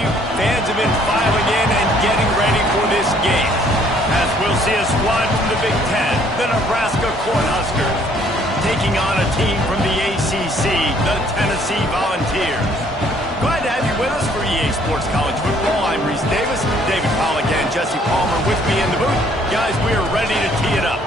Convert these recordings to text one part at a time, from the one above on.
have you, fans have been filing in and getting ready for this game. As we'll see a squad from the Big Ten, the Nebraska Cornhuskers, taking on a team from the ACC, the Tennessee Volunteers. Glad to have you with us for EA Sports College Football. I'm Reese Davis, David Pollack and Jesse Palmer with me in the booth. Guys, we are ready to tee it up.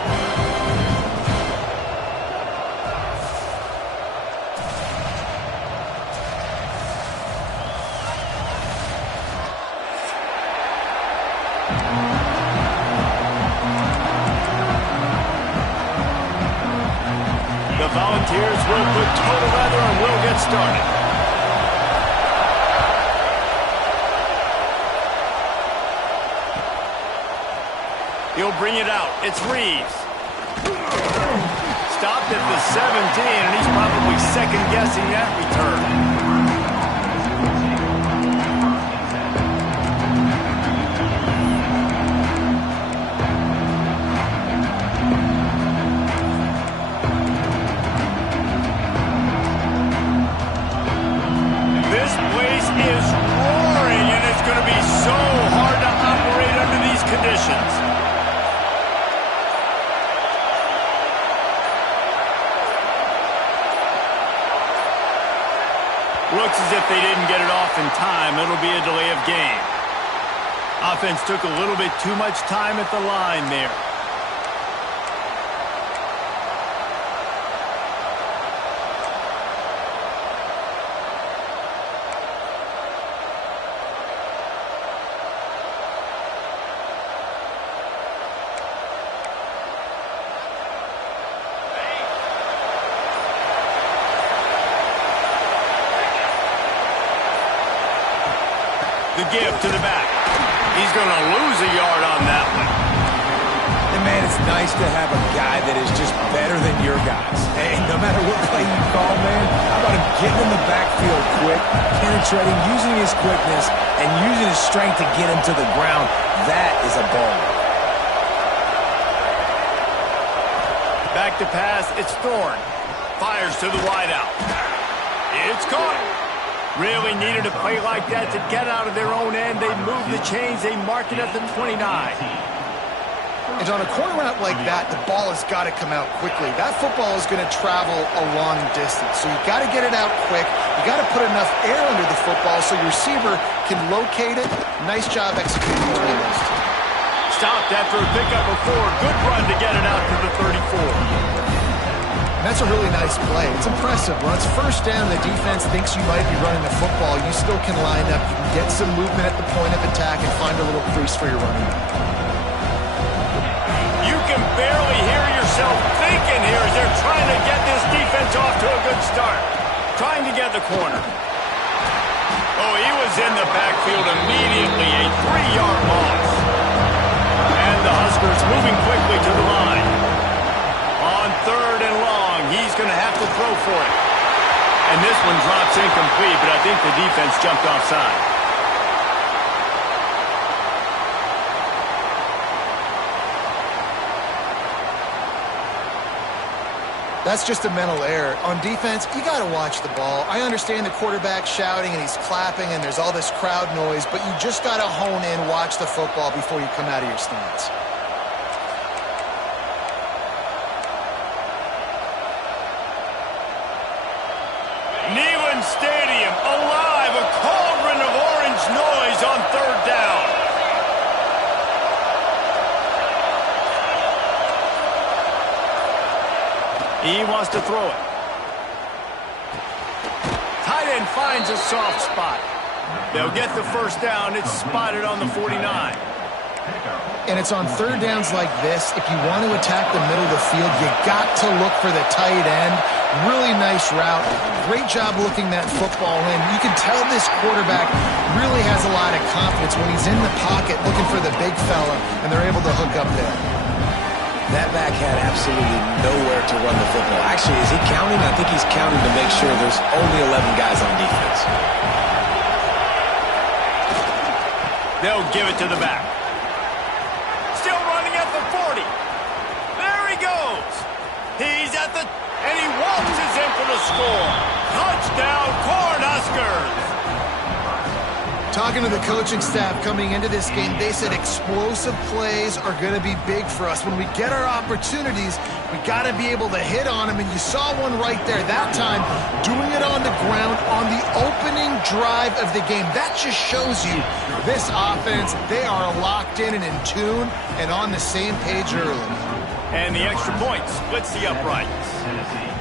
The Volunteers will put total leather and we'll get started. He'll bring it out. It's Reeves. Stopped at the 17, and he's probably second-guessing that return. Looks as if they didn't get it off in time. It'll be a delay of game. Offense took a little bit too much time at the line there. The give to the back. He's going to lose a yard on that one. And, man, it's nice to have a guy that is just better than your guys. Hey, no matter what play you call, man, how about him getting in the backfield quick, penetrating, using his quickness, and using his strength to get him to the ground. That is a ball. Back to pass. It's Thorne. Fires to the wideout. It's caught. Really needed a play like that to get out of their own end. They move the chains. They mark it at the 29. And on a corner route like that, the ball has got to come out quickly. That football is going to travel a long distance. So you got to get it out quick. You got to put enough air under the football so your receiver can locate it. Nice job executing between those two. Stopped after a pickup of 4. Good run to get it out to the 34. That's a really nice play. It's impressive. When it's first down, the defense thinks you might be running the football. You still can line up. You can get some movement at the point of attack and find a little crease for your running back. You can barely hear yourself thinking here as they're trying to get this defense off to a good start. Trying to get the corner. Oh, he was in the backfield immediately. A 3-yard loss. And the Huskers moving quickly to the line. On 3rd and long, he's going to have to throw for it. And this one drops incomplete, but I think the defense jumped offside. That's just a mental error. On defense, you got to watch the ball. I understand the quarterback shouting and he's clapping and there's all this crowd noise, but you just got to hone in, watch the football before you come out of your stance. Stadium alive, a cauldron of orange noise on 3rd down. He wants to throw it. Tight end finds a soft spot. They'll get the first down. It's spotted on the 49. And it's on 3rd downs like this. If you want to attack the middle of the field, you got to look for the tight end. Really nice route. Great job looking that football in. You can tell this quarterback really has a lot of confidence when he's in the pocket looking for the big fella, and they're able to hook up there. That back had absolutely nowhere to run the football. Actually, is he counting? I think he's counting to make sure there's only 11 guys on defense. They'll give it to the back. Still running at the 40. There he goes. He's at the... and he waltzes in for the score. Touchdown, Cornhuskers. Talking to the coaching staff coming into this game, they said explosive plays are going to be big for us. When we get our opportunities, we got to be able to hit on them, and you saw one right there. That time, doing it on the ground on the opening drive of the game. That just shows you this offense, they are locked in and in tune and on the same page early. And the extra point splits the uprights.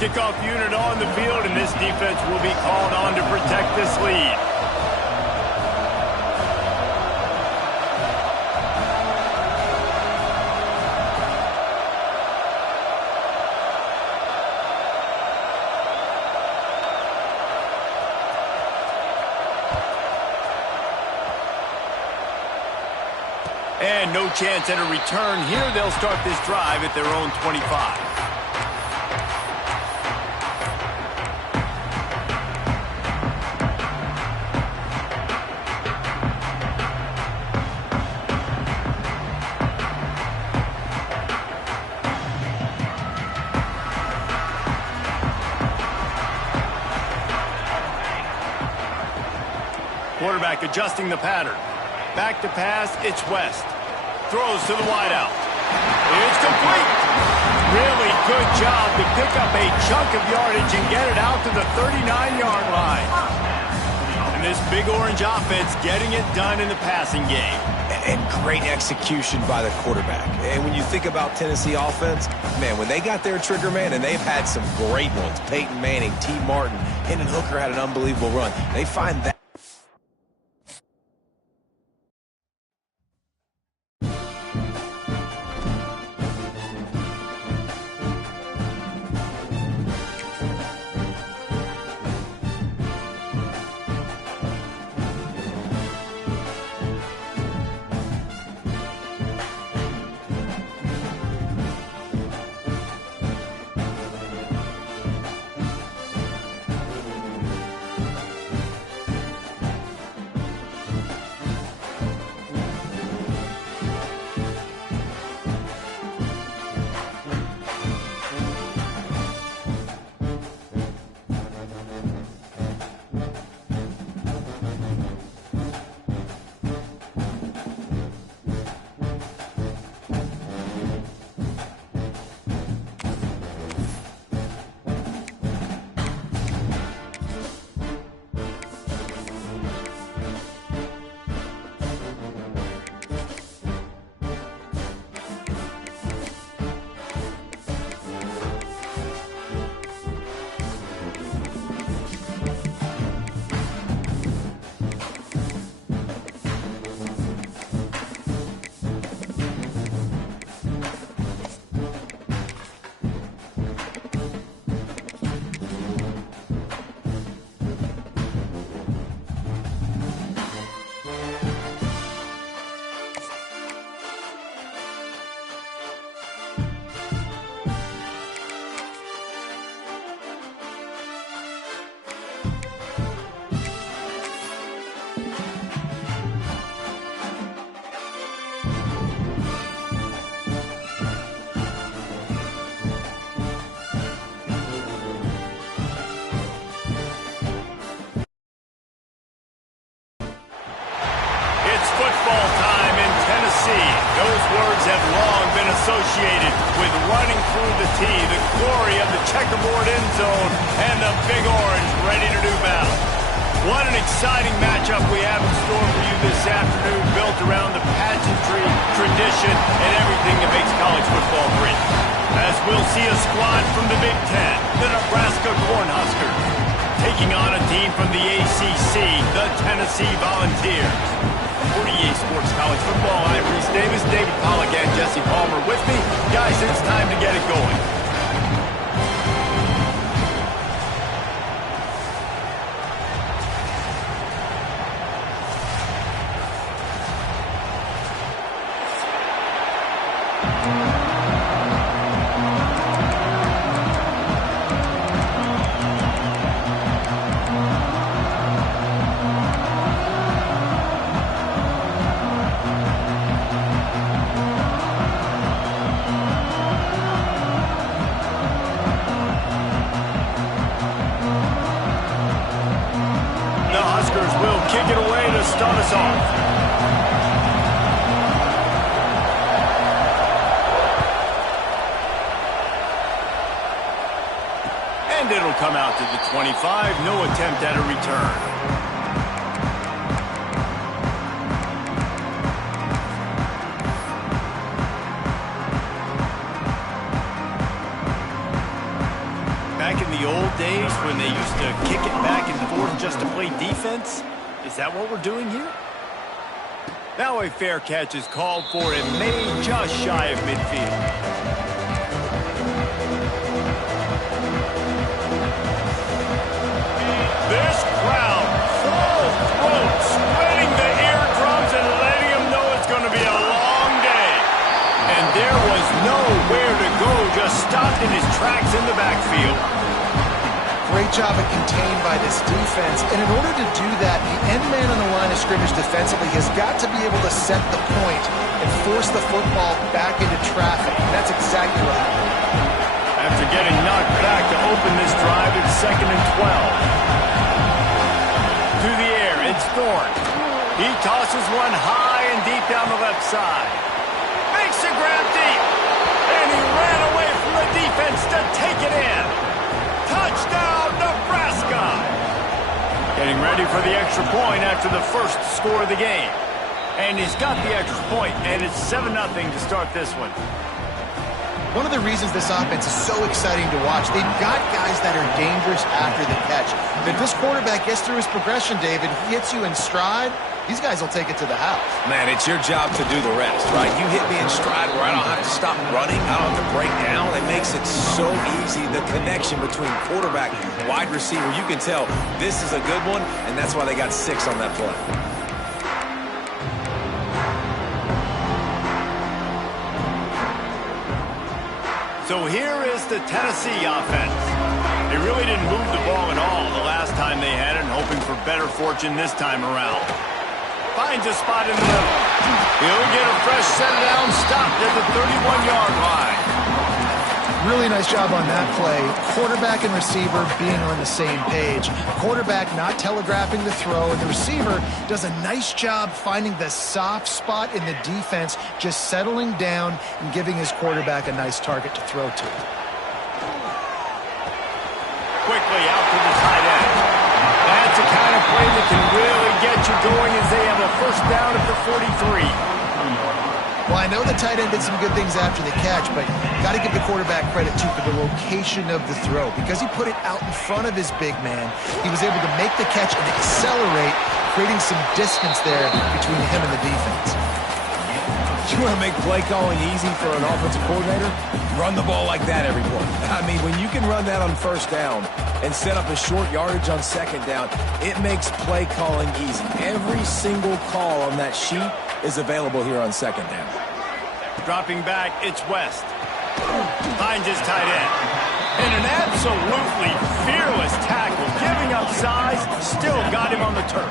Kickoff unit on the field, and this defense will be called on to protect this lead. And no chance at a return here. They'll start this drive at their own 25. Quarterback adjusting the pattern. Back to pass, it's West. Throws to the wideout. It's complete. Really good job to pick up a chunk of yardage and get it out to the 39-yard line. And this Big Orange offense getting it done in the passing game. And great execution by the quarterback. And when you think about Tennessee offense, man, when they got their trigger man, and they've had some great ones, Peyton Manning, T. Martin, Hendon Hooker had an unbelievable run. They find that. Football time in Tennessee. Those words have long been associated with running through the tee, the glory of the checkerboard end zone, and the Big Orange ready to do battle. What an exciting matchup we have in store for you this afternoon, built around the pageantry, tradition, and everything that makes college football great. As we'll see a squad from the Big Ten, the Nebraska Cornhuskers, taking on a team from the ACC, the Tennessee Volunteers. For EA Sports College Football, I'm Reese Davis, David Pollack, and Jesse Palmer with me. Guys, it's time to get it going. start us off. And it'll come out to the 25. No attempt at a return. Back in the old days when they used to kick it back and forth just to play defense? Is that what we're doing here? Now a fair catch is called for and made just shy of midfield. This crowd, full throat, spreading the eardrums and letting them know it's going to be a long day. And there was nowhere to go, just stopped in his tracks in the backfield. Great job at contained by this defense. And in order to do that, the end man on the line of scrimmage defensively has got to be able to set the point and force the football back into traffic. And that's exactly what happened. After getting knocked back to open this drive, it's 2nd and 12. To the air, it's Thorne. He tosses one high and deep down the left side. Makes a grab deep. And he ran away from the defense to take it in. Touchdown, Nebraska! Getting ready for the extra point after the first score of the game. And he's got the extra point, and it's 7-0 to start this one. One of the reasons this offense is so exciting to watch, they've got guys that are dangerous after the catch. If this quarterback gets through his progression, David, he hits you in stride, these guys will take it to the house. Man, it's your job to do the rest, right? You hit me in stride where I don't have to stop running, I don't have to break down. It makes it so easy, the connection between quarterback and wide receiver. You can tell this is a good one, and that's why they got 6 on that play. So here is the Tennessee offense. They really didn't move the ball at all the last time they had it, and hoping for better fortune this time around. Finds a spot in the middle. He'll get a fresh set down, stopped at the 31-yard line. Really nice job on that play. Quarterback and receiver being on the same page. Quarterback not telegraphing the throw, and the receiver does a nice job finding the soft spot in the defense, just settling down and giving his quarterback a nice target to throw to. Quickly out to the tight end. That's the kind of play that can really get you going as they have a first down at the 43. Well, I know the tight end did some good things after the catch, but got to give the quarterback credit, too, for the location of the throw. Because he put it out in front of his big man, he was able to make the catch and accelerate, creating some distance there between him and the defense. You want to make play calling easy for an offensive coordinator? Run the ball like that every play. I mean, when you can run that on first down and set up a short yardage on second down, it makes play calling easy. Every single call on that sheet is available here on second down. Dropping back, it's West. Finds his tight end. And an absolutely fearless tackle, giving up size, still got him on the turf.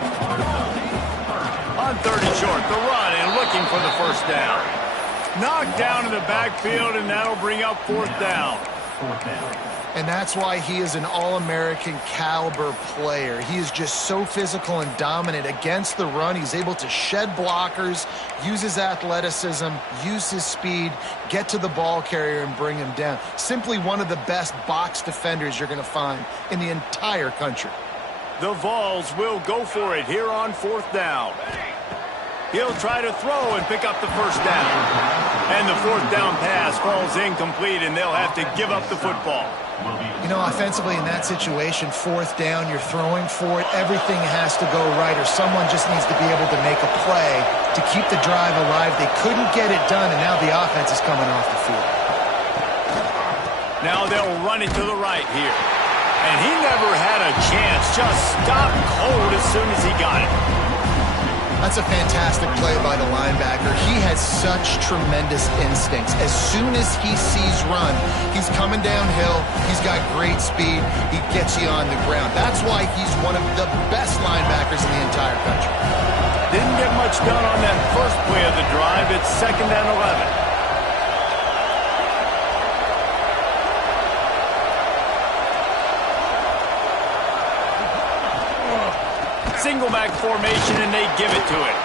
On 30 short, the run, and looking for the first down. Knocked down in the backfield, and that'll bring up 4th down. And that's why he is an All-American caliber player. He is just so physical and dominant against the run. He's able to shed blockers, use his athleticism, use his speed, get to the ball carrier and bring him down. Simply one of the best box defenders you're going to find in the entire country. The Vols will go for it here on 4th down. He'll try to throw and pick up the first down. And the 4th down pass falls incomplete, and they'll have to give up the football. You know, offensively in that situation, 4th down, you're throwing for it. Everything has to go right, or someone just needs to be able to make a play to keep the drive alive. They couldn't get it done, and now the offense is coming off the field. Now they'll run it to the right here. And he never had a chance, just stopped cold as soon as he got it. That's a fantastic play by the linebacker. He has such tremendous instincts. As soon as he sees run, he's coming downhill. He's got great speed. He gets you on the ground. That's why he's one of the best linebackers in the entire country. Didn't get much done on that first play of the drive. It's 2nd and 11. Single back formation, and they give it to it.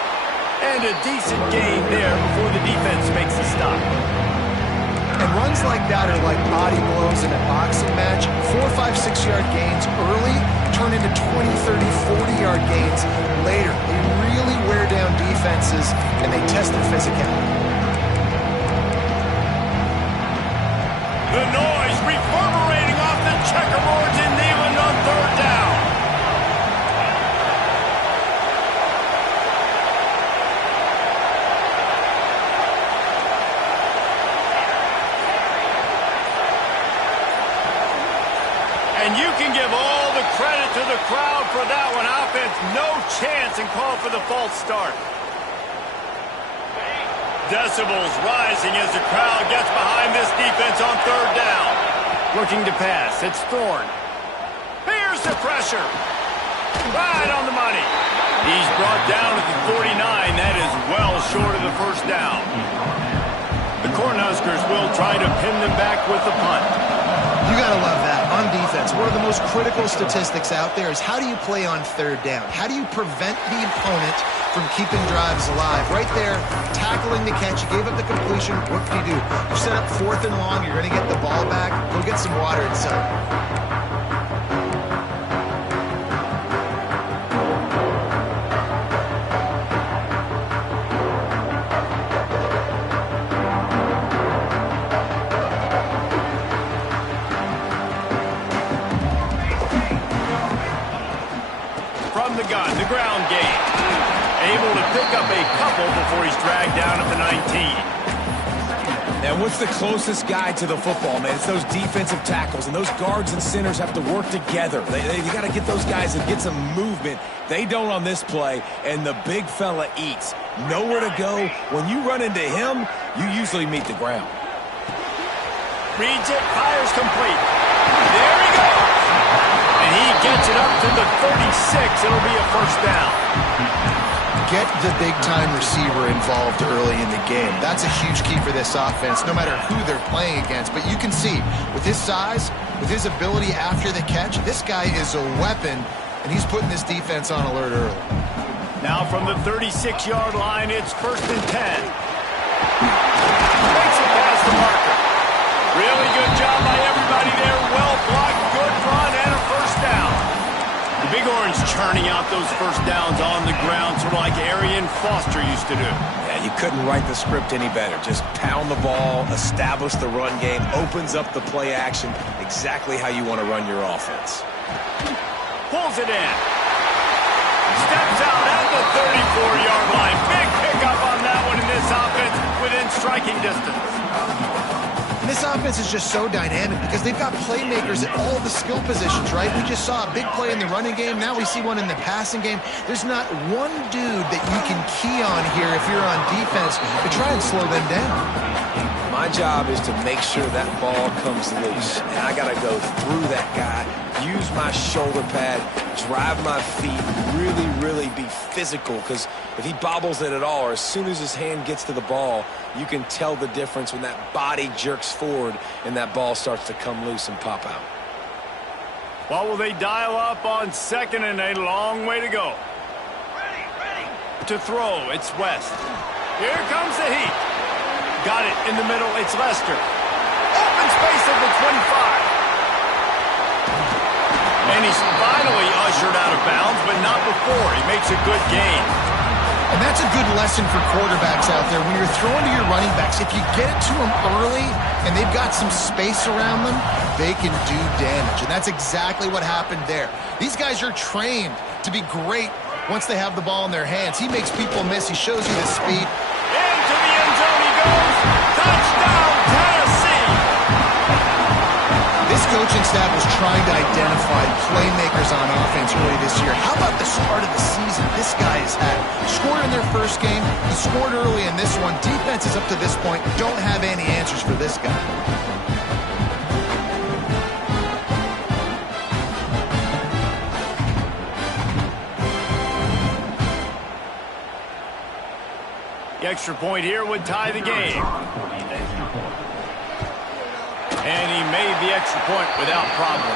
And a decent gain there before the defense makes the stop. And runs like that are like body blows in a boxing match. 4, 5, 6-yard gains early turn into 20, 30, 40-yard gains later. They really wear down defenses, and they test their physicality. The noise reverberating off the checkerboards in Neyland on third down. And you can give all the credit to the crowd for that one. Offense, no chance, and call for the false start. Decibels rising as the crowd gets behind this defense on third down. Looking to pass. It's Thorne. Here's the pressure. Right on the money. He's brought down at the 49. That is well short of the first down. The Cornhuskers will try to pin them back with the punt. You got to love that. On defense, one of the most critical statistics out there is how do you play on third down? How do you prevent the opponent from keeping drives alive? Right there, tackling the catch. You gave up the completion. What do? You set up 4th and long. You're going to get the ball back. Go get some water inside. The ground game. Able to pick up a couple before he's dragged down at the 19. And what's the closest guy to the football, man? It's those defensive tackles, and those guards and centers have to work together. You got to get those guys and get some movement. They don't on this play, and the big fella eats. Nowhere to go. When you run into him, you usually meet the ground. Reads it, fires complete. There he goes. And he gets it up to the 36. It'll be a first down. Get the big-time receiver involved early in the game. That's a huge key for this offense, no matter who they're playing against. But you can see, with his size, with his ability after the catch, this guy is a weapon, and he's putting this defense on alert early. Now from the 36-yard line, it's 1st and 10. Makes it past the marker. Really good job by everybody there. Well blocked, good run, and a first down. The Big Orange churning out those first downs on the ground, sort of like Arian Foster used to do. Yeah, you couldn't write the script any better. Just pound the ball, establish the run game, opens up the play action, exactly how you want to run your offense. Pulls it in. Steps out at the 34-yard line. Big pickup on that one in this offense within striking distance. And this offense is just so dynamic because they've got playmakers at all the skill positions, right? We just saw a big play in the running game. Now we see one in the passing game. There's not one dude that you can key on here if you're on defense to try and slow them down. My job is to make sure that ball comes loose, and I got to go through that guy, use my shoulder pad, drive my feet, really be physical, because if he bobbles it at all, or as soon as his hand gets to the ball, you can tell the difference when that body jerks forward and that ball starts to come loose and pop out. What will they dial up on 2nd and a long way to go? Ready. To throw, it's West. Here comes the heat. Got it in the middle, it's Lester. Open space at the 25. And he's finally ushered out of bounds, but not before. He makes a good gain. And that's a good lesson for quarterbacks out there. When you're throwing to your running backs, if you get it to them early and they've got some space around them, they can do damage. And that's exactly what happened there. These guys are trained to be great once they have the ball in their hands. He makes people miss. He shows you the speed. Into the end zone he goes. Touchdown, Tennessee! This coaching staff was trying to identify playmakers on offense early this year. How about the start of the season this guy has had? Scored in their first game. He scored early in this one. Defenses up to this point don't have any answers for this guy. The extra point here would tie the game. And he made the extra point without problem.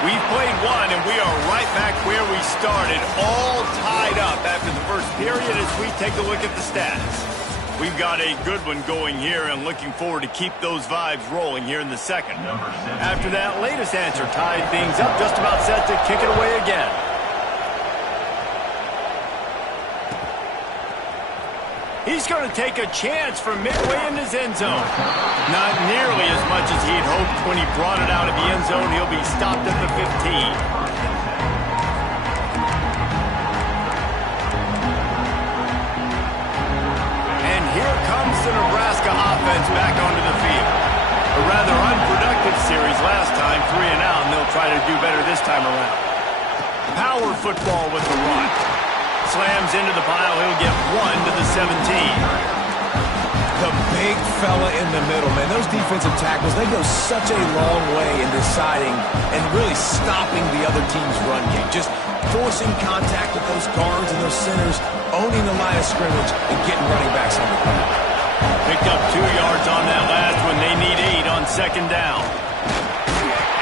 We've played one, and we are right back where we started, all tied up after the first period as we take a look at the stats. We've got a good one going here and looking forward to keep those vibes rolling here in the second. After that latest answer tied things up, just about set to kick it away again. He's going to take a chance from midway in his end zone. Not nearly as much as he'd hoped when he brought it out of the end zone. He'll be stopped at the 15. And here comes the Nebraska offense back onto the field. A rather unproductive series last time, 3 and out, and they'll try to do better this time around. Power football with the run. Slams into the pile. He'll get 1 to the 17. The big fella in the middle, man. Those defensive tackles, they go such a long way in deciding and really stopping the other team's run game. Just forcing contact with those guards and those centers, owning the line of scrimmage, and getting running backs on the ground. Picked up 2 yards on that last one. They need 8 on second down.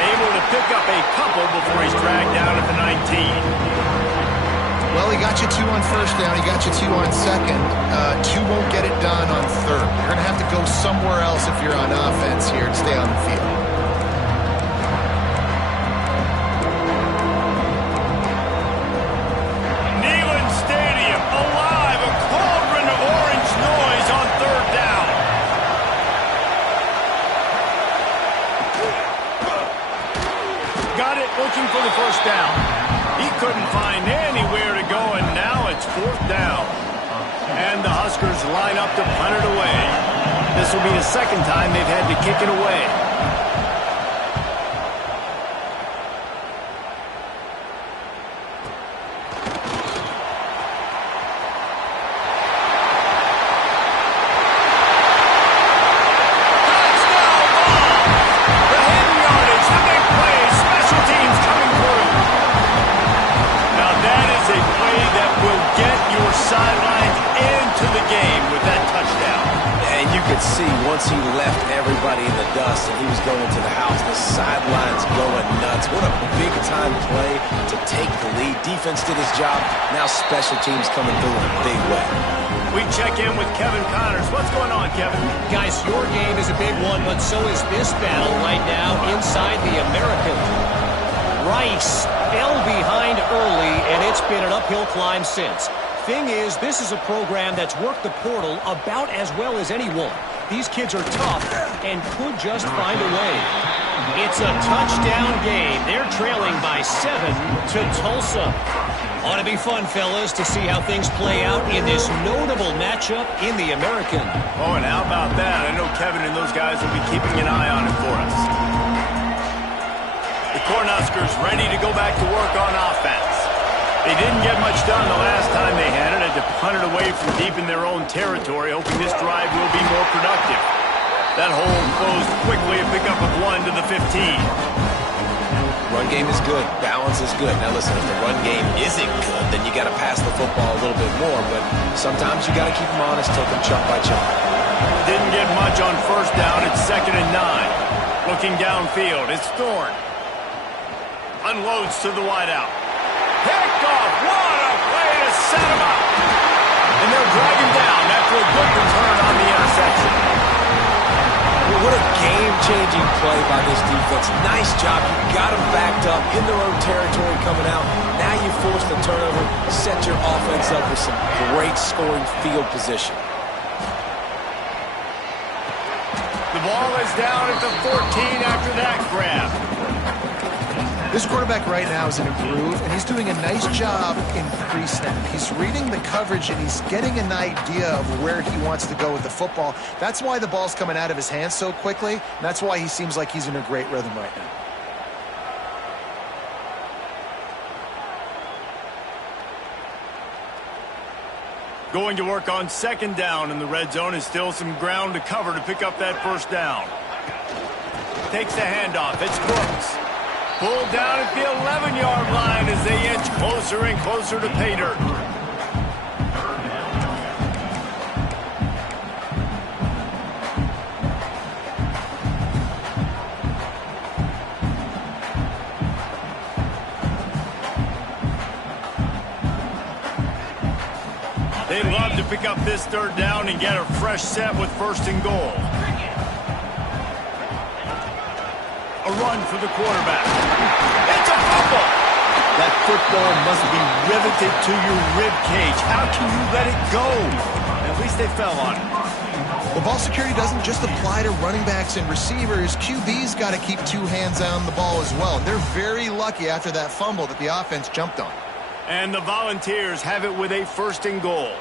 Able to pick up a couple before he's dragged down at the 19. Well, he got you 2 on first down. He got you 2 on second. 2 won't get it done on third. You're going to have to go somewhere else if you're on offense here to stay on the field. Neyland Stadium alive. A cauldron of orange noise on third down. Got it looking for the first down. He couldn't find anywhere to go, and now it's fourth down. And the Huskers line up to punt it away. This will be the second time they've had to kick it away. See, once he left everybody in the dust and he was going to the house, the sidelines going nuts. What a big-time play to take the lead. Defense did his job. Now special teams coming through in a big way. We check in with Kevin Connors. What's going on, Kevin? Guys, your game is a big one, but so is this battle right now inside the American. Rice fell behind early, and it's been an uphill climb since. Thing is, this is a program that's worked the portal about as well as anyone. These kids are tough and could just find a way. It's a touchdown game. They're trailing by 7 to Tulsa. Ought to be fun, fellas, to see how things play out in this notable matchup in the American. Oh, and how about that? I know Kevin and those guys will be keeping an eye on it for us. The Cornhuskers ready to go back to work on offense. They didn't get much done the last time they had it. Had to punt it away from deep in their own territory, hoping this drive will be more productive. That hole closed quickly and pick up a 1 to the 15. Run game is good. Balance is good. Now listen, if the run game isn't good, then you got to pass the football a little bit more. But sometimes you got to keep them honest, take them chunk by chunk. Didn't get much on first down. It's 2nd and 9. Looking downfield, it's Thorne. Unloads to the wideout. Picked off. What a play to set him up. And they'll drag him down after a good return on the interception. Well, what a game-changing play by this defense. Nice job. You got them backed up in their own territory coming out. Now you force the turnover, set your offense up with some great scoring field position. The ball is down at the 14 after that grab. This quarterback right now is in a groove, and he's doing a nice job in pre-snap. He's reading the coverage, and he's getting an idea of where he wants to go with the football. That's why the ball's coming out of his hands so quickly, and that's why he seems like he's in a great rhythm right now. Going to work on 2nd down in the red zone. Is still some ground to cover to pick up that first down. Takes the handoff. It's Brooks. Pulled down at the 11-yard line as they inch closer and closer to pay dirt. They'd love to pick up this third down and get a fresh set with first and goal. A run for the quarterback. It's a fumble. That football must be riveted to your rib cage. How can you let it go? At least they fell on it. Well, ball security doesn't just apply to running backs and receivers. QB's got to keep two hands on the ball as well. They're very lucky after that fumble that the offense jumped on. And the Volunteers have it with a first and goal.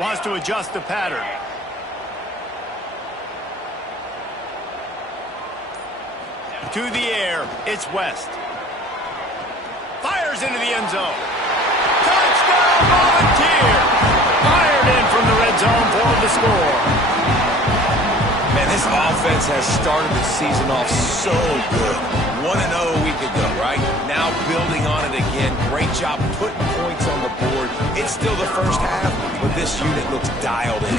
Wants to adjust the pattern. To the air, it's West. Fires into the end zone. Touchdown, Volunteer! Fired in from the red zone for the score. Man, this offense has started the season off so good. 1-0 a week ago, right? Now building on it again. Great job putting points on the board. It's still the first half, but this unit looks dialed in.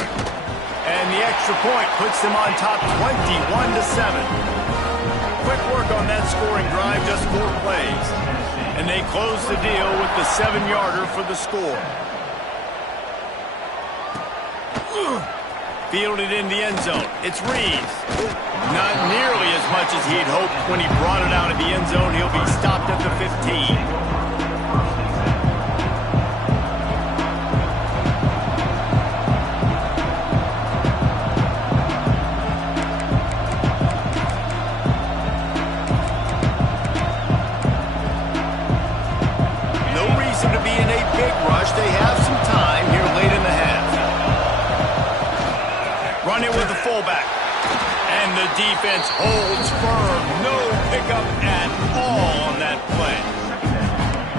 And the extra point puts them on top 21-7. Quick work on that scoring drive, just 4 plays. And they close the deal with the 7-yarder for the score. Fielded in the end zone. It's Reeves. Not nearly as much as he'd hoped when he brought it out of the end zone. He'll be stopped at the 15. They have some time here late in the half. Run it with the fullback. And the defense holds firm. No pickup at all on that play.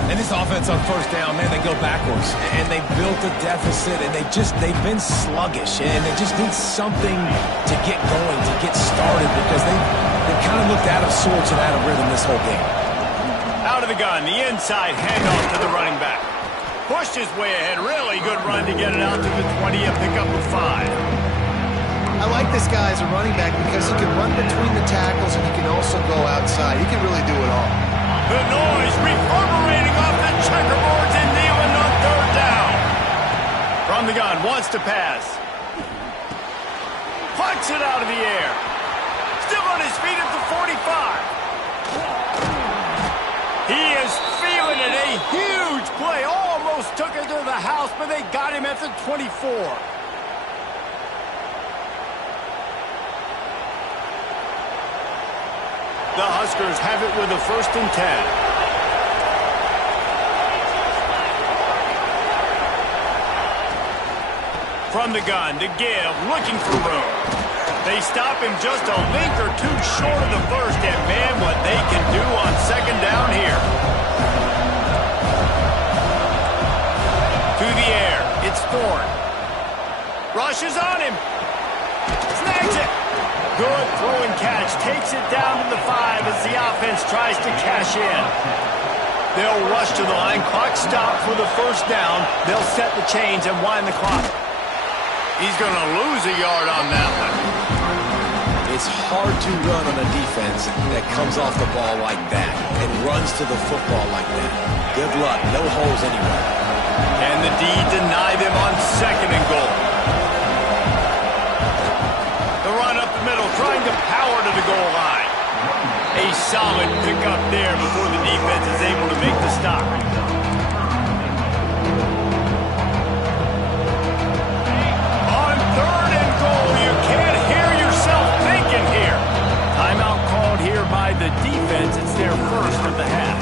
And this offense on first down, man, they go backwards. And they built a deficit, and they've been sluggish. And they just need something to get going, to get started, because they kind of looked out of sorts and out of rhythm this whole game. Out of the gun, the inside handoff to the running back. Pushed his way ahead. Really good run to get it out to the 20 and pick up a 5. I like this guy as a running back because he can run between the tackles and he can also go outside. He can really do it all. The noise reverberating off the checkerboards in Neyland on third down. From the gun, wants to pass. Punts it out of the air. Still on his feet at the 45. He is feeling it. A huge play. Almost took it to the house, but they got him at the 24. The Huskers have it with a first and 10. From the gun to give, looking for room. They stop him just a link or two short of the first, and man, what they can do on second down here. To the air, it's Ford. Rushes on him. Snags it. Good throw and catch. Takes it down to the 5 as the offense tries to cash in. They'll rush to the line. Clock stop for the first down. They'll set the chains and wind the clock. He's going to lose a yard on that one. It's hard to run on a defense that comes off the ball like that and runs to the football like that. Good luck. No holes anywhere. And the D deny them on second and goal. The run up the middle, trying to power to the goal line. A solid pickup there before the defense is able to make the stop. On third and goal, you can't hear yourself thinking here. Timeout called here by the defense. It's their first of the half.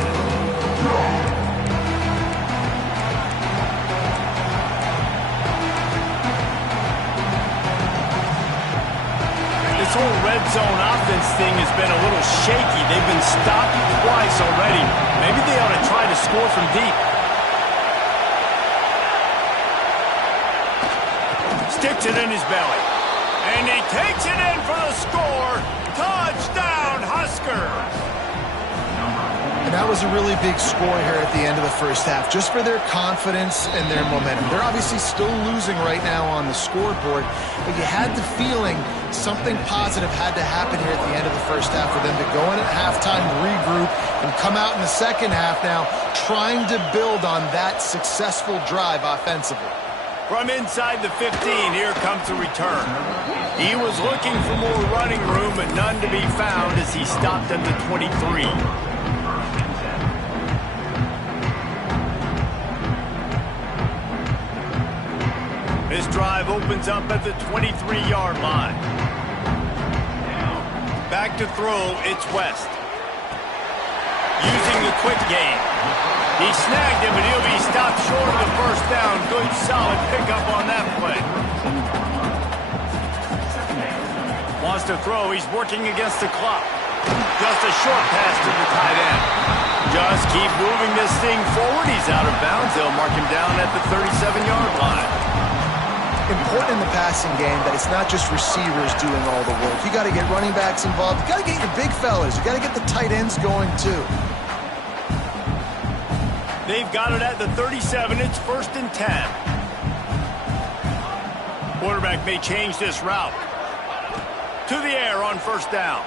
This whole red zone offense thing has been a little shaky. They've been stopped twice already. Maybe they ought to try to score from deep. Sticks it in his belly. And he takes it in for the score. Touchdown, Huskers! And that was a really big score here at the end of the first half, just for their confidence and their momentum. They're obviously still losing right now on the scoreboard, but you had the feeling something positive had to happen here at the end of the first half for them to go in at halftime, regroup, and come out in the second half now trying to build on that successful drive offensively. From inside the 15, here comes the return. He was looking for more running room, but none to be found as he stopped at the 23. This drive opens up at the 23-yard line. Back to throw, it's West. Using the quick game. He snagged him, but he'll be stopped short of the first down. Good, solid pickup on that play. Wants to throw. He's working against the clock. Just a short pass to the tight end. Just keep moving this thing forward. He's out of bounds. They'll mark him down at the 37-yard line. Important in the passing game that it's not just receivers doing all the work. You got to get running backs involved. You got to get your big fellas. You got to get the tight ends going too. They've got it at the 37. It's 1st and 10. Quarterback may change this route. To the air on 1st down.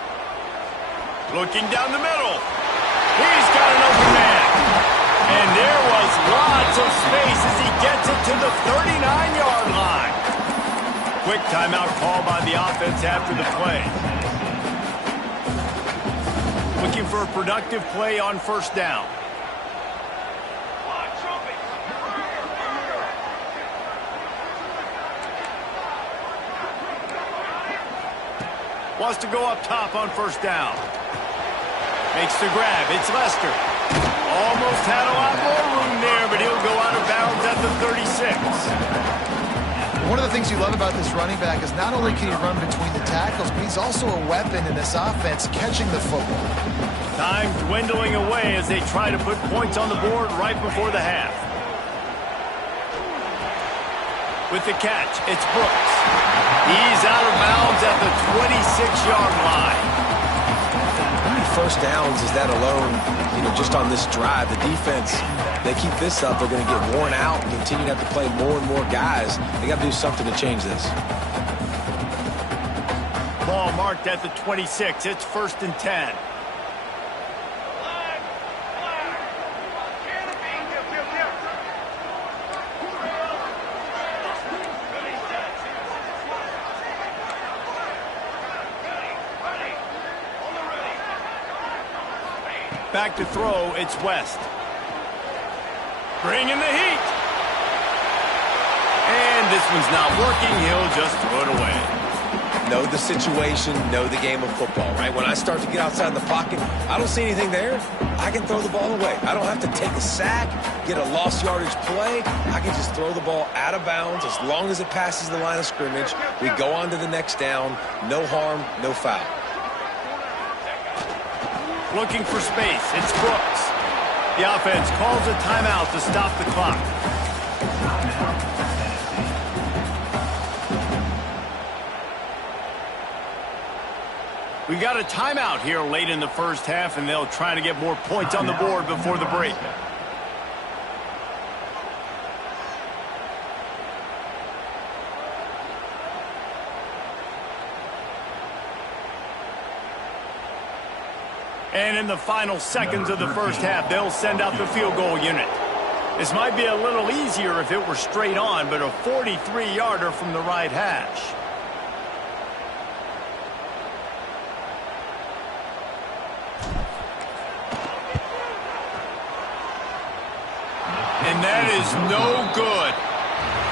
Looking down the middle. He's got an open man. And there was lots of space as he gets it to the 39-yard line. Quick timeout call by the offense after the play. Looking for a productive play on 1st down. Wants to go up top on 1st down. Makes the grab. It's Lester. Almost had a lot more room there, but he'll go out of bounds at the 36. One of the things you love about this running back is not only can he run between the tackles, but he's also a weapon in this offense catching the football. Time dwindling away as they try to put points on the board right before the half. With the catch, it's Brooks. He's out of bounds at the 26-yard line. How many first downs is that alone, just on this drive? The defense, they keep this up, they're going to get worn out and continue to have to play more and more guys. They got to do something to change this. Ball marked at the 26. It's 1st and 10. Back to throw, it's West. Bringing the heat. And this one's not working. He'll just throw it away. Know the situation, know the game of football, right? When I start to get outside the pocket, I don't see anything there. I can throw the ball away. I don't have to take a sack, get a lost yardage play. I can just throw the ball out of bounds as long as it passes the line of scrimmage. We go on to the next down. No harm, no foul. Looking for space. It's Brooks. The offense calls a timeout to stop the clock. We've got a timeout here late in the first half, and they'll try to get more points on the board before the break. And in the final seconds of the first half, they'll send out the field goal unit. This might be a little easier if it were straight on, but a 43-yarder from the right hash. And that is no good.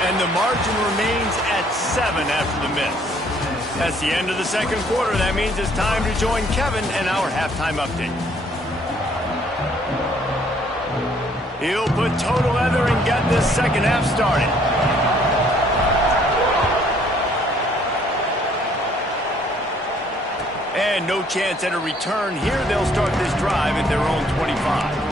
And the margin remains at 7 after the miss. That's the end of the second quarter. That means it's time to join Kevin in our halftime update. He'll put total leather and get this second half started. And no chance at a return here. They'll start this drive at their own 25.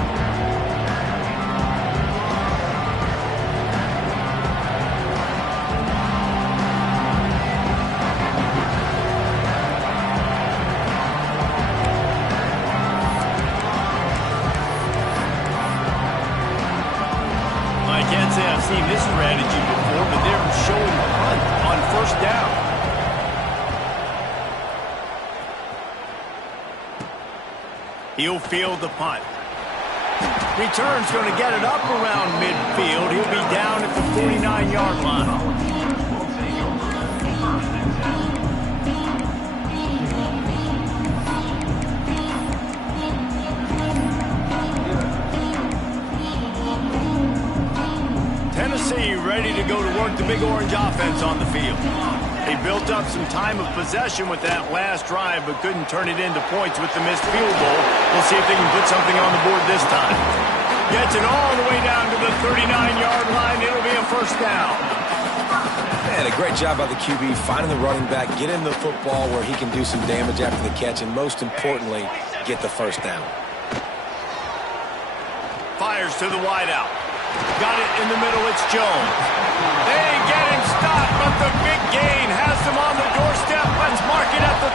I've seen this strategy before, but they're showing the punt on 1st down. He'll field the punt. Return's going to get it up around midfield. He'll be down at the 49-yard line. Tennessee ready to go to work the Big Orange offense on the field. They built up some time of possession with that last drive, but couldn't turn it into points with the missed field goal. We'll see if they can put something on the board this time. Gets it all the way down to the 39-yard line. It'll be a first down. Man, a great job by the QB, finding the running back, get him the football where he can do some damage after the catch, and most importantly, get the first down. Fires to the wideout. Got it in the middle, it's Jones. They get him stopped, but the big gain has them on the doorstep. Let's mark it at the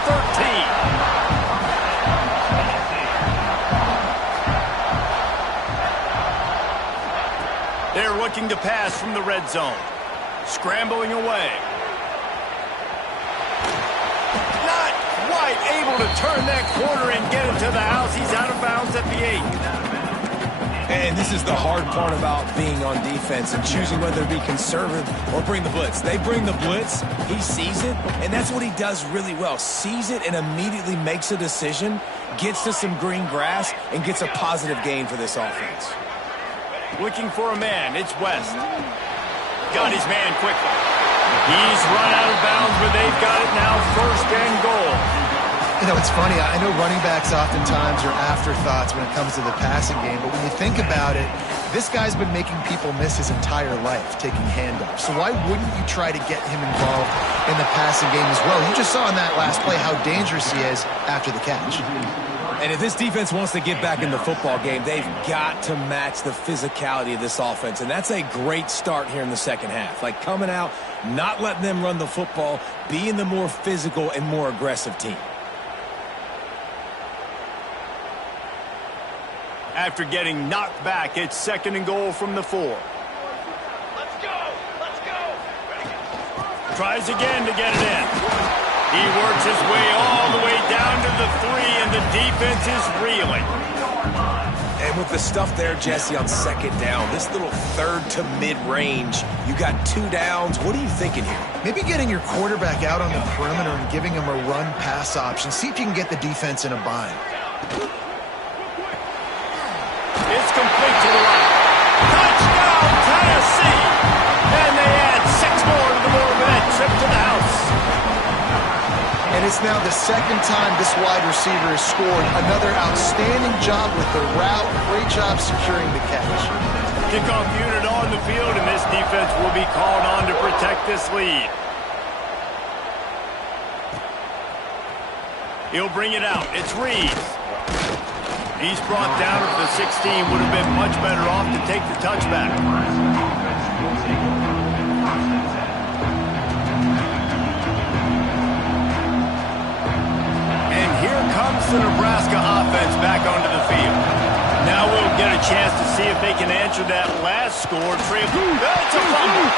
13. They're looking to pass from the red zone. Scrambling away. Not quite able to turn that corner and get it to the house. He's out of bounds at the 8. And this is the hard part about being on defense and choosing whether to be conservative or bring the blitz. They bring the blitz, he sees it, and that's what he does really well. Sees it and immediately makes a decision, gets to some green grass, and gets a positive gain for this offense. Looking for a man, it's West. Got his man quickly. He's run out of bounds, but they've got it now, first and goal. You know, it's funny. I know running backs oftentimes are afterthoughts when it comes to the passing game, but when you think about it, this guy's been making people miss his entire life taking handoffs. So why wouldn't you try to get him involved in the passing game as well? You just saw in that last play how dangerous he is after the catch. And if this defense wants to get back in the football game, they've got to match the physicality of this offense. And that's a great start here in the second half. Like coming out, not letting them run the football, being the more physical and more aggressive team. After getting knocked back, it's second and goal from the 4. Let's go! Let's go! Tries again to get it in. He works his way all the way down to the 3, and the defense is reeling. And with the stuff there, Jesse, on second down, this little third to mid-range, you got 2 downs. What are you thinking here? Maybe getting your quarterback out on the perimeter and giving him a run-pass option. See if you can get the defense in a bind. It's complete to the right. Touchdown, Tennessee! And they add 6 more to the board with that trip to the house. And it's now the second time this wide receiver has scored. Another outstanding job with the route. Great job securing the catch. Kickoff unit on the field, and this defense will be called on to protect this lead. He'll bring it out. It's Reeves. He's brought down at the 16. Would have been much better off to take the touchback. And here comes the Nebraska offense back onto the field. Now we'll get a chance to see if they can answer that last score. That's a fumble.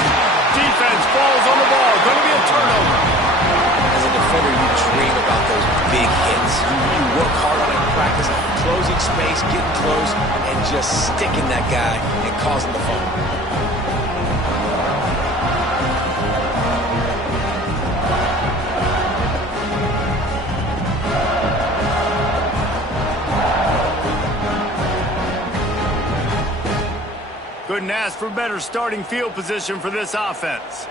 Defense falls on the ball. Going to be a turnover. As a defender, you dream about those big hits. You work hard on it in practice, closing space, getting close, and just sticking that guy and causing the fumble. Couldn't ask for better starting field position for this offense.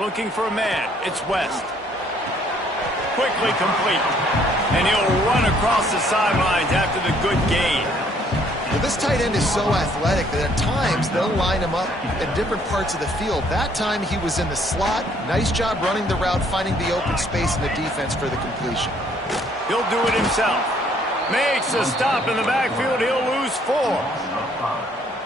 Looking for a man. It's West. Quickly complete. And he'll run across the sidelines after the good gain. Well, this tight end is so athletic that at times they'll line him up at different parts of the field. That time he was in the slot. Nice job running the route, finding the open space in the defense for the completion. He'll do it himself. Makes a stop in the backfield. He'll lose 4.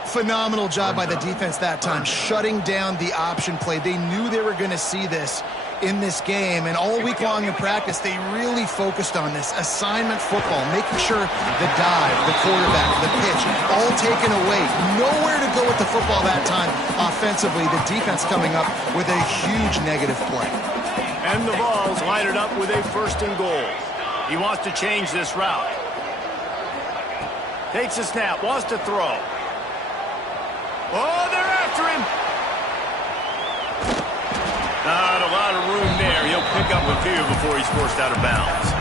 Phenomenal job by the defense that time, shutting down the option play. They knew they were going to see this in this game, and all week long in practice, they really focused on this assignment football, making sure the dive, the quarterback, the pitch, all taken away. Nowhere to go with the football that time offensively. The defense coming up with a huge negative play. And the Vols line it up with a first and goal. He wants to change this route. Takes a snap, wants to throw. Oh, they're after him. Not a lot of room there. He'll pick up a few before he's forced out of bounds.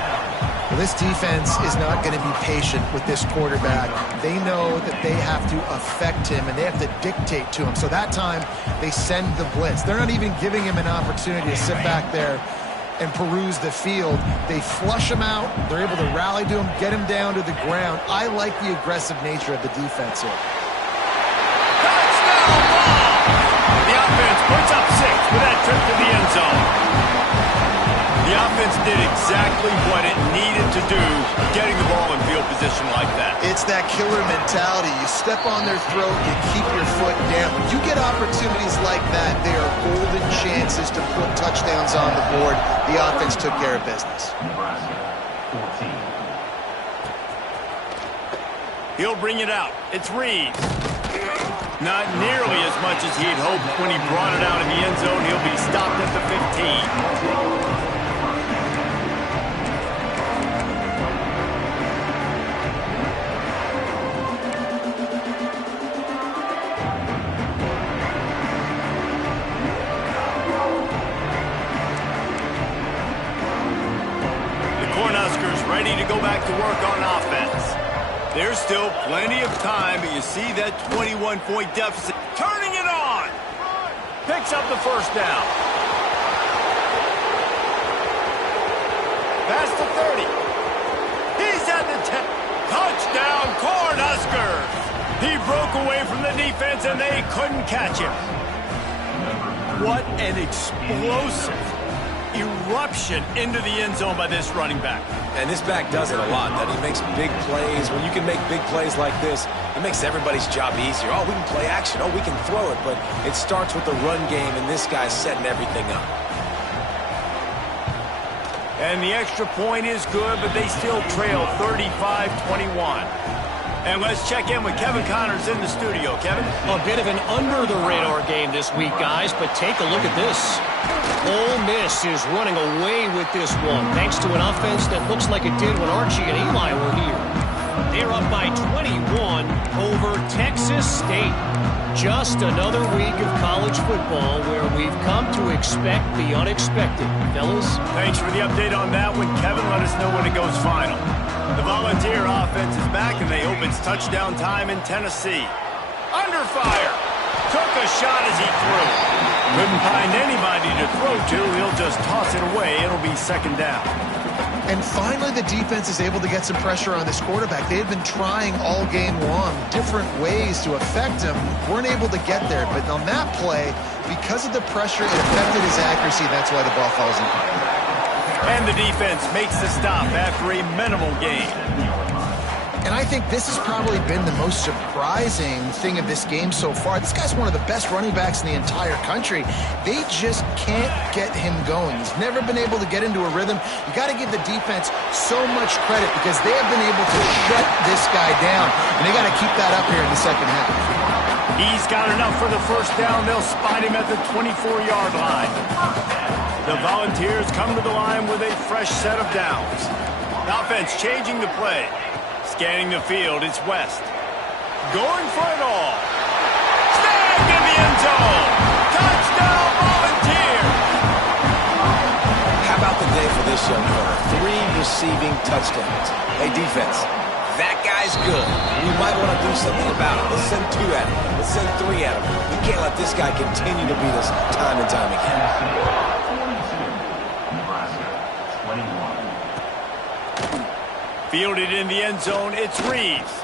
Well, this defense is not going to be patient with this quarterback. They know that they have to affect him, and they have to dictate to him. So that time, they send the blitz. They're not even giving him an opportunity to sit back there and peruse the field. They flush him out. They're able to rally to him, get him down to the ground. I like the aggressive nature of the defense here. Touchdown ball! The offense puts up 6 with that trip to the end zone. The offense did exactly what it needed to do, getting the ball in field position like that. It's that killer mentality. You step on their throat, you keep your foot down. You get opportunities like that, they are golden chances to put touchdowns on the board. The offense took care of business. Nebraska, 14. He'll bring it out. It's Reeves. Not nearly as much as he'd hoped when he brought it out in the end zone. He'll be stopped at the 15. Ready to go back to work on offense. There's still plenty of time, but you see that 21-point deficit. Turning it on! Picks up the first down. Past the 30. He's at the 10. Touchdown, Cornhuskers! He broke away from the defense, and they couldn't catch him. What an explosive eruption into the end zone by this running back. And this back does it a lot, that he makes big plays. When you can make big plays like this, it makes everybody's job easier. Oh, we can play action. Oh, we can throw it. But it starts with the run game, and this guy's setting everything up. And the extra point is good, but they still trail 35-21. And let's check in with Kevin Connors in the studio. Kevin? A bit of an under-the-radar game this week, guys, but take a look at this. Ole Miss is running away with this one, thanks to an offense that looks like it did when Archie and Eli were here. They're up by 21 over Texas State. Just another week of college football where we've come to expect the unexpected. Fellas? Thanks for the update on that one, Kevin. Let us know when it goes final. The Volunteer offense is back, and they hope it's touchdown time in Tennessee. Under fire. Took a shot as he threw. Couldn't find anybody to throw to. He'll just toss it away. It'll be second down. And finally, the defense is able to get some pressure on this quarterback. They had been trying all game long different ways to affect him. Weren't able to get there. But on that play, because of the pressure, it affected his accuracy. That's why the ball falls in. And the defense makes the stop after a minimal gain. And I think this has probably been the most surprising thing of this game so far. This guy's one of the best running backs in the entire country. They just can't get him going. He's never been able to get into a rhythm. You got to give the defense so much credit because they have been able to shut this guy down. And they got to keep that up here in the second half. He's got enough for the first down. They'll spot him at the 24-yard line. The Volunteers come to the line with a fresh set of downs. The offense changing the play. Scanning the field, it's West. Going for it all. Snagged in the end zone. Touchdown, Volunteers. How about the day for this young fella? 3 receiving touchdowns. Hey, defense, that guy's good. We might want to do something about it. Let's send 2 at him. Let's send 3 at him. We can't let this guy continue to beat us time and time again. Nebraska, 21. Fielded in the end zone, it's Reeves.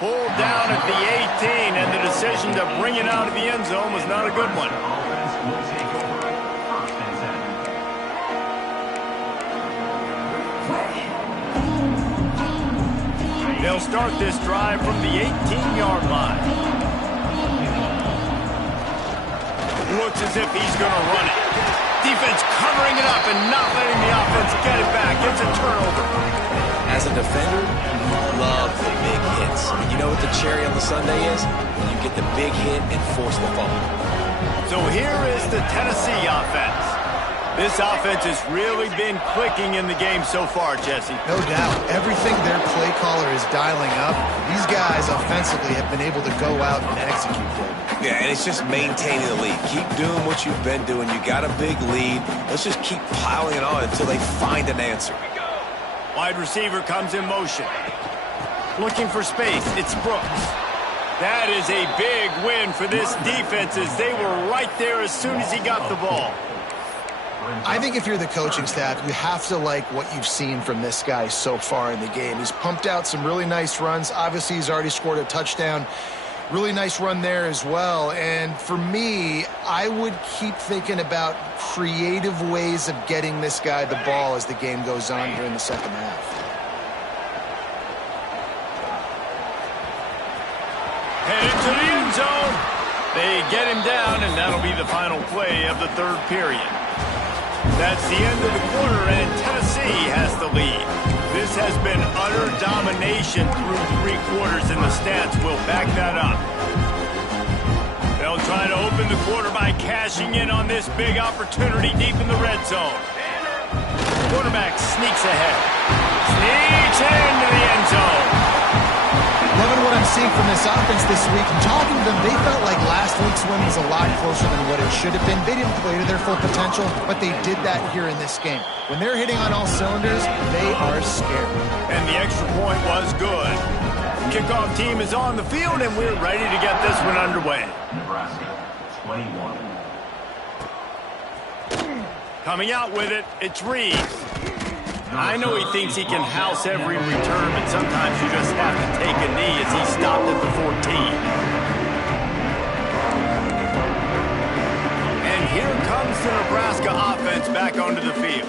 Pulled down at the 18, and the decision to bring it out of the end zone was not a good one. They'll start this drive from the 18-yard line. Looks as if he's going to run it. Defense covering it up and not letting the offense get it back. It's a turnover. As a defender, you love the big hits. You know what the cherry on the sundae is? When you get the big hit and force the fumble. So here is the Tennessee offense. This offense has really been clicking in the game so far, Jesse. No doubt. Everything their play caller is dialing up, these guys offensively have been able to go out and execute them. Yeah, and it's just maintaining the lead. Keep doing what you've been doing. You got a big lead. Let's just keep piling it on until they find an answer. Wide receiver comes in motion. Looking for space. It's Brooks. That is a big win for this defense as they were right there as soon as he got the ball. I think if you're the coaching staff, you have to like what you've seen from this guy so far in the game. He's pumped out some really nice runs. Obviously, he's already scored a touchdown. Really nice run there as well. And for me, I would keep thinking about creative ways of getting this guy the ball as the game goes on here in the second half. Headed to the end zone. They get him down, and that'll be the final play of the third period. That's the end of the quarter, and Tennessee has the lead. This has been utter domination through 3 quarters, and the stats will back that up. They'll try to open the quarter by cashing in on this big opportunity deep in the red zone. Quarterback sneaks ahead. Sneaks into the end zone. Loving what I'm seeing from this offense this week. Talking to them, they felt like last week's win was a lot closer than what it should have been. They didn't play to their full potential, but they did that here in this game. When they're hitting on all cylinders, they are scared. And the extra point was good. Kickoff team is on the field, and we're ready to get this one underway. Nebraska, 21. Coming out with it, it's Reed. I know he thinks he can house every return, but sometimes you just have to take a knee as he stopped at the 14. And here comes the Nebraska offense back onto the field.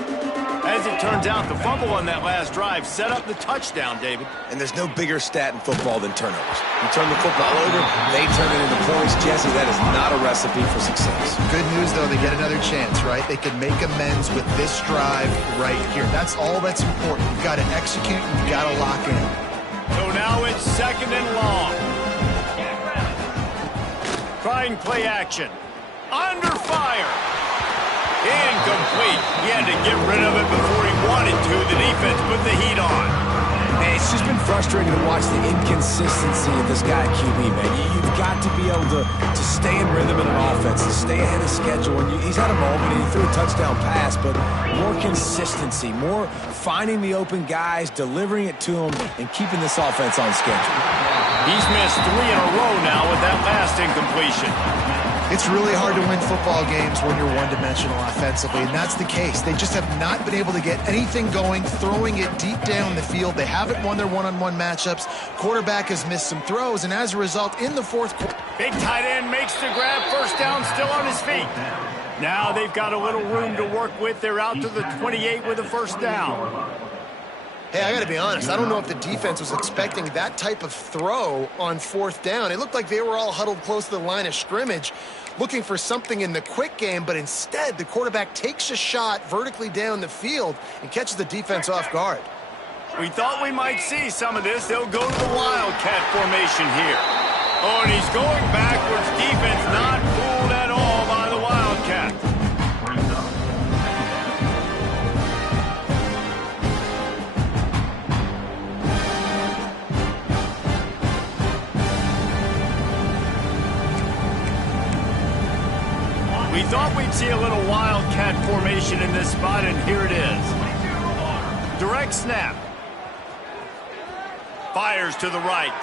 As it turns out, the fumble on that last drive set up the touchdown, David. And there's no bigger stat in football than turnovers. You turn the football over, they turn it into points. Jesse, that is not a recipe for success. Good news, though, they get another chance, right? They can make amends with this drive right here. That's all that's important. You've got to execute, and you've got to lock in. So now it's 2nd and long. Trying play action. Under fire. Incomplete. He had to get rid of it before he wanted to. The defense put the heat on. Man, it's just been frustrating to watch the inconsistency of this guy at QB, man. You've got to be able to stay in rhythm in an offense, to stay ahead of schedule. And he's had a moment, and he threw a touchdown pass, but more consistency, more finding the open guys, delivering it to them, and keeping this offense on schedule. He's missed 3 in a row now with that last incompletion. It's really hard to win football games when you're one-dimensional offensively, and that's the case. They just have not been able to get anything going, throwing it deep down the field. They haven't won their one-on-one matchups. Quarterback has missed some throws, and as a result, in the fourth quarter... Big tight end makes the grab, first down, still on his feet. Now they've got a little room to work with. They're out to the 28 with a first down. Hey, I got to be honest. I don't know if the defense was expecting that type of throw on 4th down. It looked like they were all huddled close to the line of scrimmage, looking for something in the quick game, but instead the quarterback takes a shot vertically down the field and catches the defense off guard. We thought we might see some of this. They'll go to the Wildcat formation here. Oh, and he's going backwards. Defense not fooled at all by the Wildcat. We thought we'd see a little Wildcat formation in this spot, and here it is. Direct snap. Fires to the right.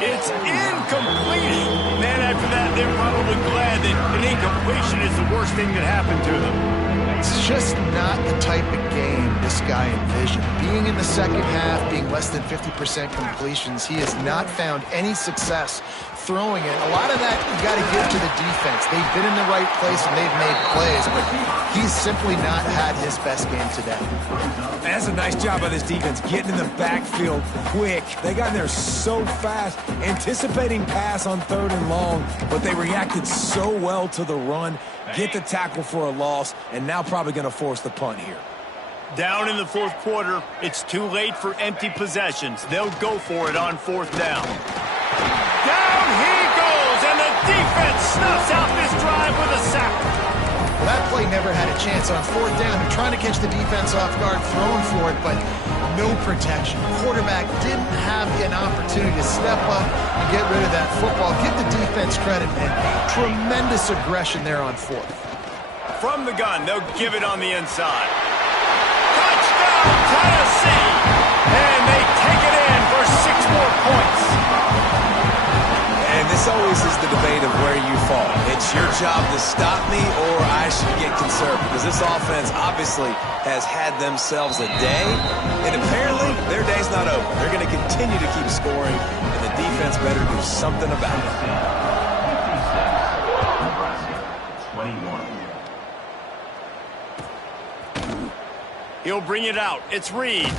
It's incomplete. Man, after that, they're probably glad that an incompletion is the worst thing that happened to them. It's just not the type of game this guy envisioned. Being in the second half, being less than 50% completions, he has not found any success throwing it. A lot of that you got to give to the defense. They've been in the right place and they've made plays, but he's simply not had his best game today. That's a nice job by this defense, getting in the backfield quick. They got in there so fast, anticipating pass on 3rd and long, but they reacted so well to the run, get the tackle for a loss, and now probably going to force the punt here. Down in the fourth quarter, it's too late for empty possessions. They'll go for it on 4th down. Down he goes, and the defense snuffs out this drive with a sack. Well, that play play never had a chance. On fourth down, they're trying to catch the defense off guard, throwing for it, but no protection. Quarterback didn't have an opportunity to step up and get rid of that football. Give the defense credit, man. Tremendous aggression there on fourth. From the gun, they'll give it on the inside. Touchdown, Tennessee! And they take it in for 6 more points. And this always is the debate of where you fall. It's your job to stop me or I should get conservative, because this offense obviously has had themselves a day, and apparently their day's not over. They're going to continue to keep scoring, and the defense better do something about it. Nebraska 21. He'll bring it out. It's Reed.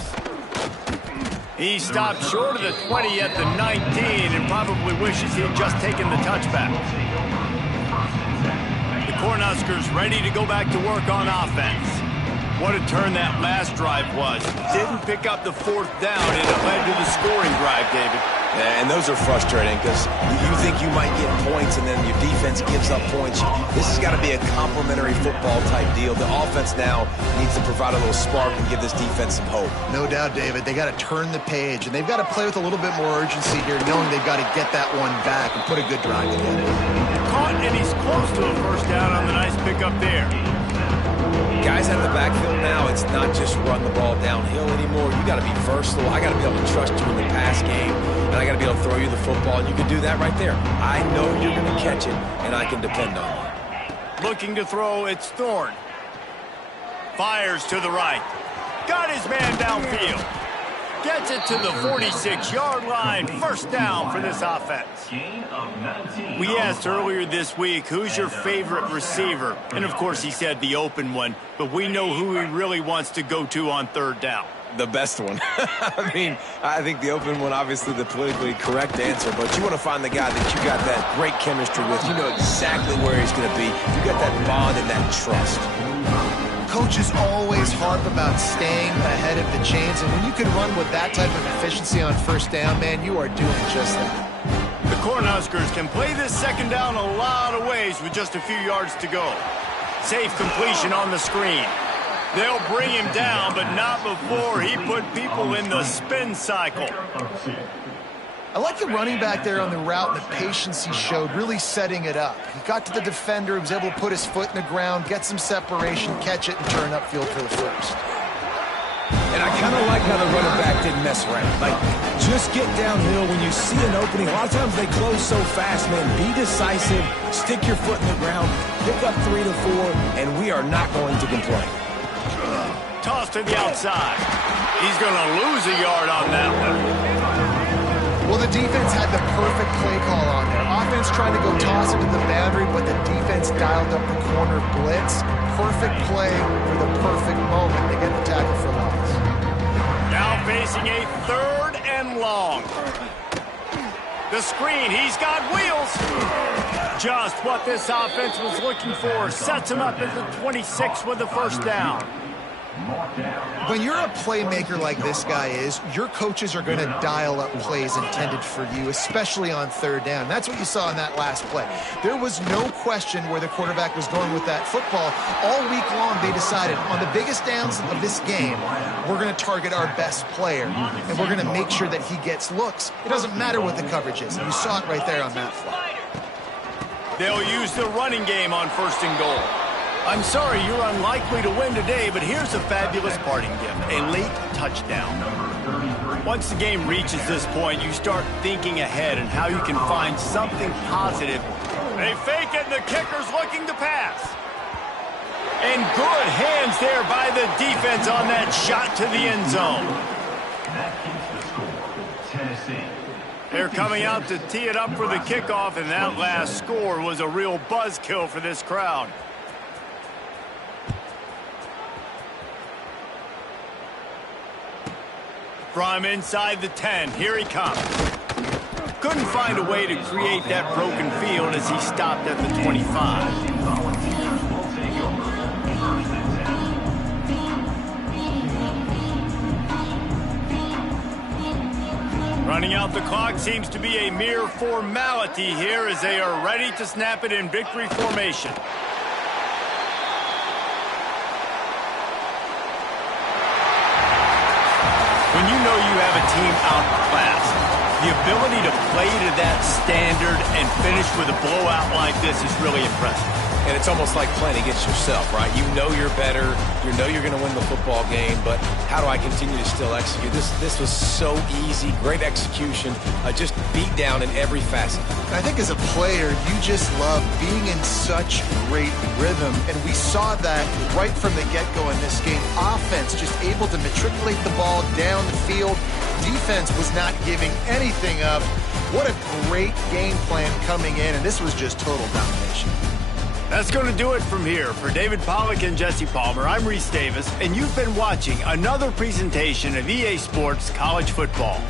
He stopped short of the 20 at the 19 and probably wishes he had just taken the touchback. The Cornhuskers ready to go back to work on offense. What a turn that last drive was. Didn't pick up the fourth down, and it led to the scoring drive, David. Yeah, and those are frustrating because you think you might get points and then your defense gives up points. This has got to be a complementary football type deal. The offense now needs to provide a little spark and give this defense some hope. No doubt, David. They got to turn the page, and they've got to play with a little bit more urgency here, knowing they've got to get that one back and put a good drive together. Caught, and he's close to a first down on the nice pickup there. Guys out of the backfield now, it's not just run the ball downhill anymore. You got to be versatile. I got to be able to trust you in the pass game, and I got to be able to throw you the football, and you can do that right there. I know you're going to catch it, and I can depend on you. Looking to throw, it's Thorne. Fires to the right. Got his man downfield. Gets it to the 46-yard line. First down for this offense. Gain of 19. We asked earlier this week, who's your favorite receiver? And, of course, he said the open one. But we know who he really wants to go to on third down. The best one. I mean, I think the open one, obviously the politically correct answer, but you want to find the guy that you got that great chemistry with. You know exactly where he's going to be. You got that bond and that trust. Coaches always harp about staying ahead of the chains, and when you can run with that type of efficiency on first down, man, you are doing just that. The Cornhuskers can play this second down a lot of ways with just a few yards to go. Safe completion on the screen. They'll bring him down, but not before he put people in the spin cycle. I like the running back there on the route and the patience he showed, really setting it up. He got to the defender, he was able to put his foot in the ground, get some separation, catch it, and turn upfield for the first. And I kind of like how the running back didn't mess around. Like, just get downhill when you see an opening. A lot of times they close so fast, man. Be decisive, stick your foot in the ground, pick up 3 to 4, and we are not going to complain. Toss to the outside. He's going to lose a yard on that one. Well, the defense had the perfect play call on there. Offense trying to go toss it to the boundary, but the defense dialed up the corner blitz. Perfect play for the perfect moment. They get the tackle for loss. Now facing a third and long. The screen, he's got wheels. Just what this offense was looking for. Sets him up at the 26 with the first down. When you're a playmaker like this guy is, your coaches are going to dial up plays intended for you, especially on third down. That's what you saw in that last play. There was no question where the quarterback was going with that football. All week long, they decided on the biggest downs of this game, we're going to target our best player, and we're going to make sure that he gets looks. It doesn't matter what the coverage is. You saw it right there on that play. They'll use the running game on first and goal. I'm sorry you're unlikely to win today, but here's a fabulous parting gift, a late touchdown. Once the game reaches this point, you start thinking ahead and how you can find something positive. They fake it, and the kicker's looking to pass. And good hands there by the defense on that shot to the end zone. That keeps the score. Tennessee. They're coming out to tee it up for the kickoff, and that last score was a real buzzkill for this crowd. From inside the 10, here he comes. Couldn't find a way to create that broken field as he stopped at the 25. Running out the clock seems to be a mere formality here as they are ready to snap it in victory formation. When you know you have a team outclassed, the ability to play to that standard and finish with a blowout like this is really impressive. And it's almost like playing against yourself, right? You know you're better. You know you're going to win the football game, but how do I continue to still execute? This was so easy. Great execution. Just beat down in every facet. I think as a player, you just love being in such great rhythm, and we saw that right from the get-go in this game. Offense just able to matriculate the ball down the field. Defense was not giving anything up. What a great game plan coming in, and this was just total domination. That's going to do it from here. For David Pollack and Jesse Palmer, I'm Reese Davis, and you've been watching another presentation of EA Sports College Football.